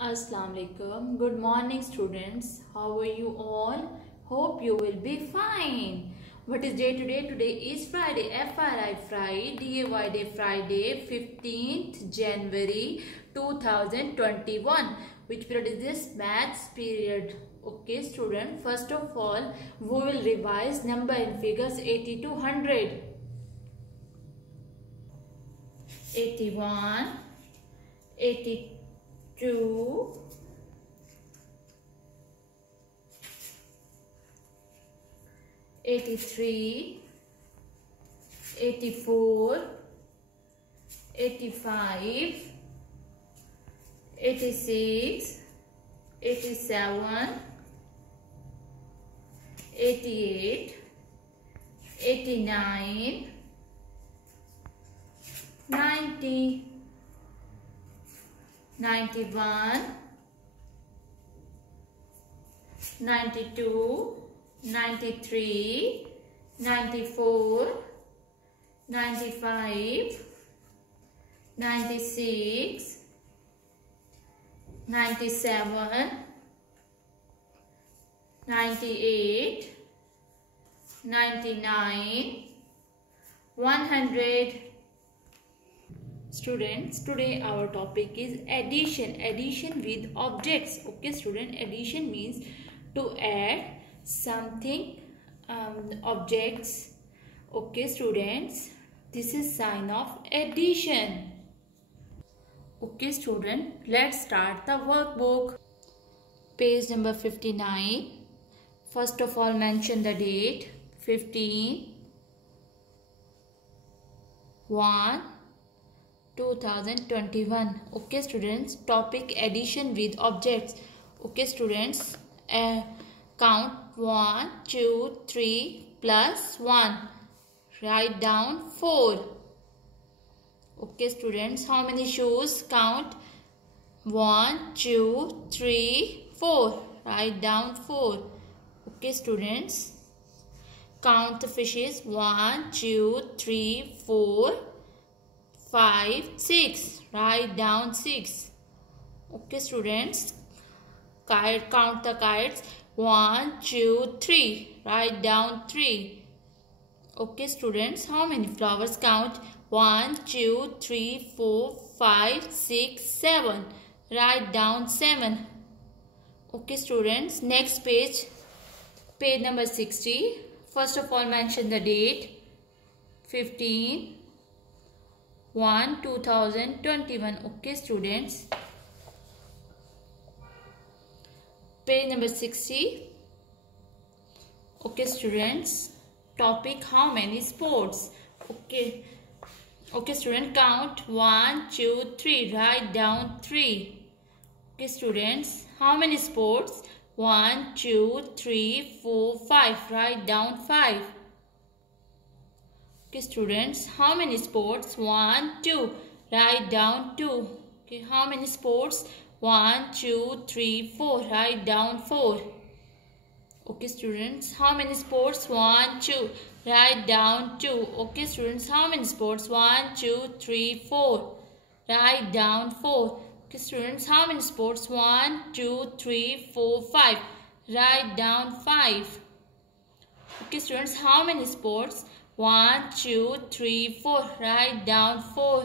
Assalamu alaikum. Good morning, students. How are you all? Hope you will be fine. What is day today? Today is Friday. FRI Friday, DAY Day Friday, 15th January 2021. Which period is this? Maths period. Okay, student. First of all, we will revise number and figures 80 to 100. 81, 82, 83, 84, 85, 86, 87, 88, 89, 90, 91, 92, 93, 94, 95, 96, 97, 98, 99, 100. Students, today our topic is addition. Addition with objects. Okay, student, addition means to add something, objects. Okay, students, this is sign of addition. Okay, student, let's start the workbook. Page number 59. First of all, mention the date. 15 1 2021. Okay, students, topic addition with objects. Okay, students, count 1 2 3 plus 1. Write down 4. Okay, students, how many shoes? Count 1 2 3 4. Write down 4. Okay, students, count the fishes. 1 2 3 4 5 6. Write down 6. Okay, students, count the kites. 1 2 3. Write down 3. Okay, students, how many flowers? Count 1 2 3 4 5 6 7. Write down 7. Okay, students, next page, page number 60. First of all, mention the date. 15 1 2021. Okay, students, page number 60. Okay, students, topic how many sports. Okay, student, count 1 2 3. Write down 3. Okay, students, how many sports? 1 2 3 4 5. Write down 5. Okay, students, how many sports? 1 2. Write down 2. Okay, how many sports? 1 2 3 4. Write down 4. Okay, students, how many sports? 1 2. Write down 2. Okay, students, how many sports? 1 2 3 4. Write down 4. Okay, students, how many sports? 1 2 3 4 5. Write down 5. Okay, students, how many sports? 1 2 3 4. Write down 4.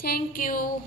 Thank you.